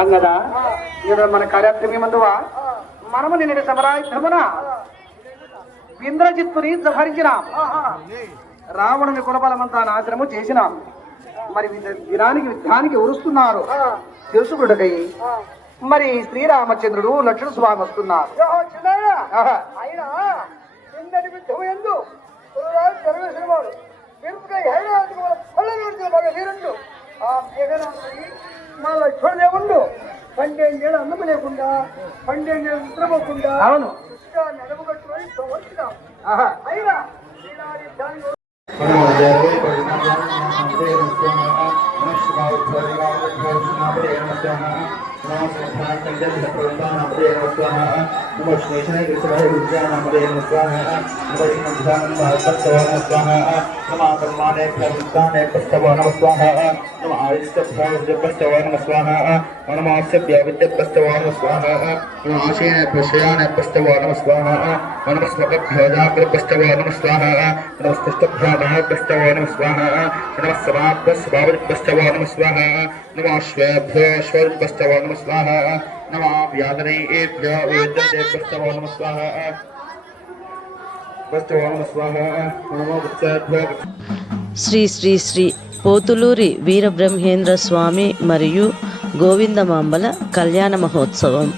అన్నదా మన కార్యక్రమం మందువా మనము నిన్నటి సమరాయుధమున ఇంద్రజిత్తుని సంహరించినాం. రావణుని కులబలమంతా నాశనము చేసినాం. మరి యుద్ధానికి ఉరుస్తున్నారు తెలుసుకుడకై మరి శ్రీరామచంద్రుడు లక్ష్మణ స్వామి వస్తున్నారు. చూడలేముండు 12 ఏళ్ళు అన్నం లేకుండా 12 ఏళ్ళు నిద్రపోకుండా అవును నడుము కట్టుకొని అయినా శ్రీ శ్రీ శ్రీ పోతులూరి వీరబ్రహ్మేంద్ర స్వామి మరియు గోవిందమాంబల కళ్యాణ మహోత్సవం.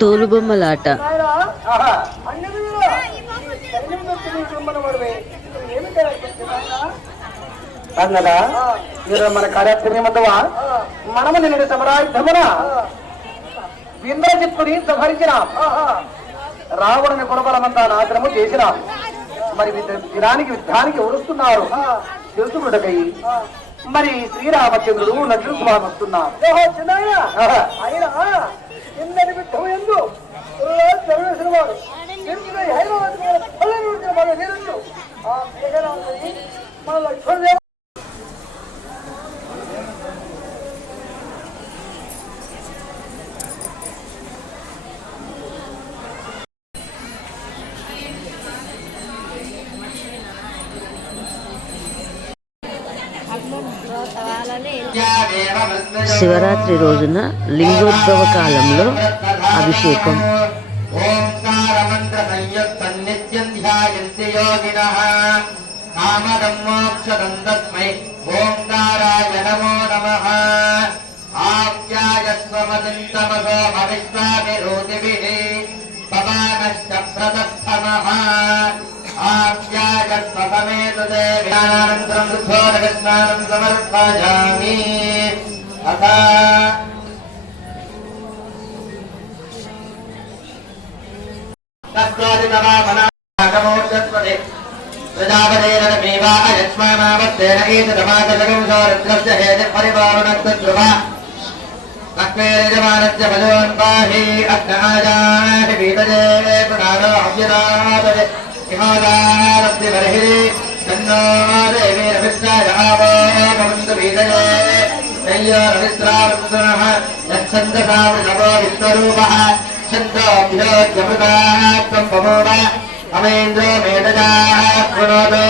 తోలుబొమ్మలాట. అన్నదా మన కార్యక్రమం మందువా మనము నిన్నటి సమరాయుధమున ఇంద్రజిత్తుని సంహరించినాం. రావణుని కులబలమంతా నాశనము చేసినాం. మరి యుద్ధానికి ఉరుస్తున్నారు తెలుసుకుడకై మరి శ్రీరామచంద్రుడు లక్ష్మణ స్వామి వస్తున్నారు. శివరాత్రి రోజున లింగోద్భవ కాలంలో అభిషేకం. ఓంకార మంత్ర సంయుక్తం నిత్యం ధ్యాయంతి యోగినః కామదం మోక్షదం తస్మై ఓంకారాయ నమో నమః ఆప్యాయస్వమదింతమసో అవిశ్వామిరోతిభిః పవానశ్చ ప్రతస్థమః ఆప్యాయస్వమేతు దేవ్యానంతరం దుఃఖోదకస్నానం సమర్పయామి. అథ తస్వాదితవామనాగమోర్చస్వదే ప్రజాపతేరమేవాహ యక్ష్మామావత్తేన ఏతదమాకజగం సౌరత్రస్య హేతిపరిపావనత్వద్రువా లక్ష్మీరజమానస్య భజోన్పాహి అగ్నాజాని వీతజే పునారో అవ్యరాపదే హిమాదారస్య బర్హిరి తన్నో దేవీరవిష్టాయ ఆవో భవంతు వీతజే నయ్యో రవిస్రావత్సనః యచ్ఛందసావృషభో విశ్వరూపః ఛందోభ్యోద్యమృతాత్వం పమోవ అమేంద్రో మేధజాః శృణోతు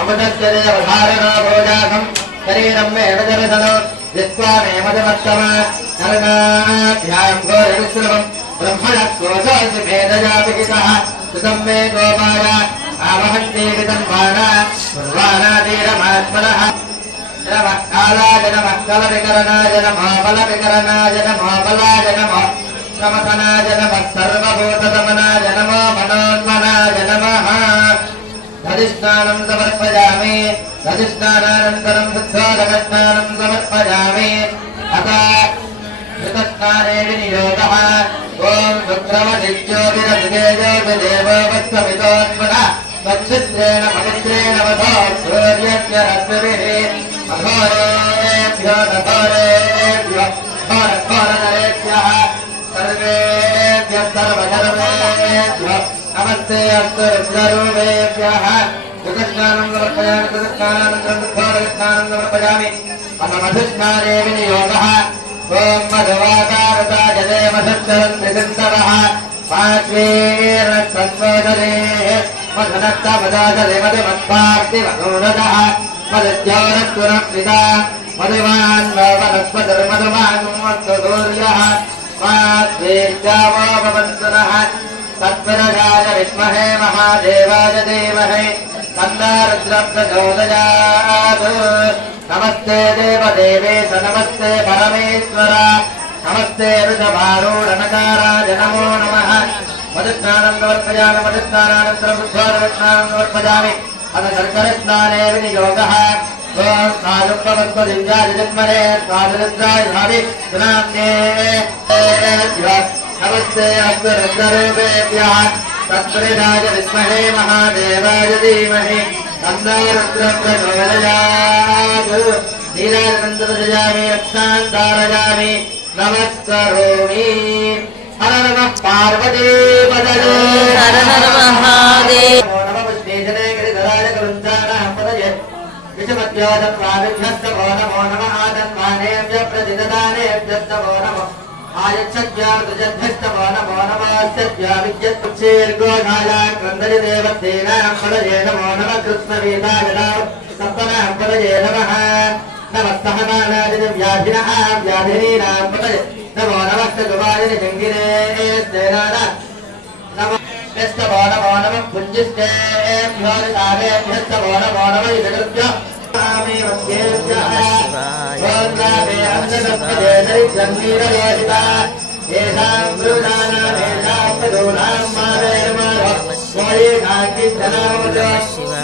అమృతస్య దేవధారణో భోజాసం శరీరం మేధజరసనో జిత్వామేమదమత్తమ నరనాభ్యాం ఘోరవిశ్రమం బ్రహ్మణः కోశోऽస్మి మేధజాభిహితः సుతం మే గోపాయ ఆవహంతి వితన్వానా పూర్వానాదీరమాత్మనः నమః కాలాయ నమః కలవికరణాయ నమః బలవికరణాయ నమః బలాయ నమః సమతనాయ నమః సర్వభూతదమనాయ నమో మనోన్మనాయ నమః. దధిస్నానం సమర్పయామి. దధిస్నానానంతరం శుద్ధోదకస్నానం సమర్పయామి. అథ ఋతస్నానే వినియోగః. ఓం శుక్రవదిజ్యోతిరసుకేజోతిదేవో వత్సమితోన్మనః తచ్చిత్రేణ పవిత్రేణ వధో సూర్యస్య రశ్మిభిః అఘోరేభ్యో నఘోరేభ్యో ఘోరఘోరనరేభ్యः సర్వేభ్యः సర్వధర్మేభ్యో నమస్తే అస్తు రుద్రరూపేభ్యः. ఋతస్నానం సమర్పయామి. ఋతస్నానానంతరం శుద్ధోదకస్నానం సమర్పయామి. అథ మధుస్నానే వినియోగः. ఓం మధువాకారతాయ దేవసచ్చరం త్రిగంధవః పాశ్వీర్నస్తన్మోదరే మధునత్తమదాచలే మధుమత్పార్తి మధురదః మధుద్యోరస్తురప్సితా మధుమాన్ వనస్పతిర్మధుమాన్ సూర్యః మాద్వేర్యావో భవంతునః తత్పరజాయ విద్మహే మహాదేవాయ ధీమహి తన్నో రుద్రః ప్రచోదయాత్. నమస్తే దేవదేవేశ నమస్తే పరమేశ్వర నమస్తే వృషభారూఢనకారాయ నమో నమః. మధుస్నానం సమర్పయామి. మధుస్నానానంతరం శుద్ధోదకస్నానం సమర్పయామి. అథ శర్కరస్నానే వినియోగः. ఓం సాధుపవస్వదివ్యాజన్మనే సాధురుద్రాయ భావి సునామ్నే నమస్తే అస్తు రుద్రరూపేభ్యः తత్పురుషాయ విద్మహే మహాదేవాయ ధీమహి తన్నో రుద్రః ప్రచోదయాత్. నీరాజనందరజయామి రక్షాన్ ధారయామి నమస్కరోమి. హర నమః పార్వతీపతయే హర హర మహాదేవ. నమో నమః విశ్వేశనే గిరిధరాయ కరుణానాః పతయే విషమద్యోధత్వావిభ్యస్తమో నమో నమః ఆదన్మానేభ్యః ప్రతిదదానేభ్యస్తమో నమః ఆయచ్చజ్ఞానృజద్భ్యస్తమో నమో నమః విద్యుత్క్షీర్గోధాయాం క్రందరి దేవతేనాం పతయే నమో నమః కృష్ణవీతావినాం సప్తనాం పతయే నమః నమస్తహనానాదివ్యాధినః వ్యాధినీనాం పతయే నమో నమః సగువాదిని శంకినే సేనానాం నమః యస్తమో నమో నమః పుంజిష్టేభ్యో నితావేభ్యస్తమో నమో నమః ఇదృభ్యో ఆమే వద్యేభ్యః ఓందామే అంజనప్పదే దరిద్రం నీరలోహితా ఏషాం బ్రూణానాం ఏషాం పదూనాం మావేర్మారో మోయే కాంకి ధనామతో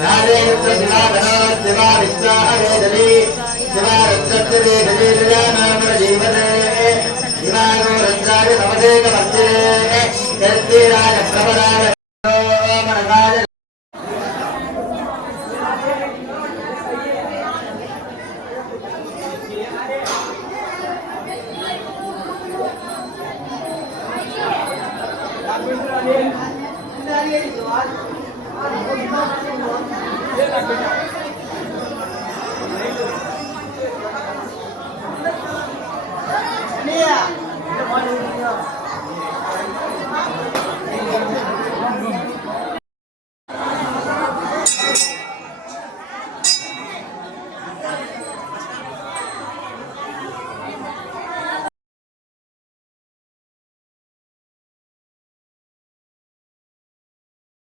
నాదేంద్ర శివాధనో శివా విశ్వాహవేదలి శివా రుద్రత్వేదలి దయానామ జీవనే శివానో రుద్రాయ నమదేక మందిరే యస్తిరాయ ప్రవరాయ మనరాయ. Amen.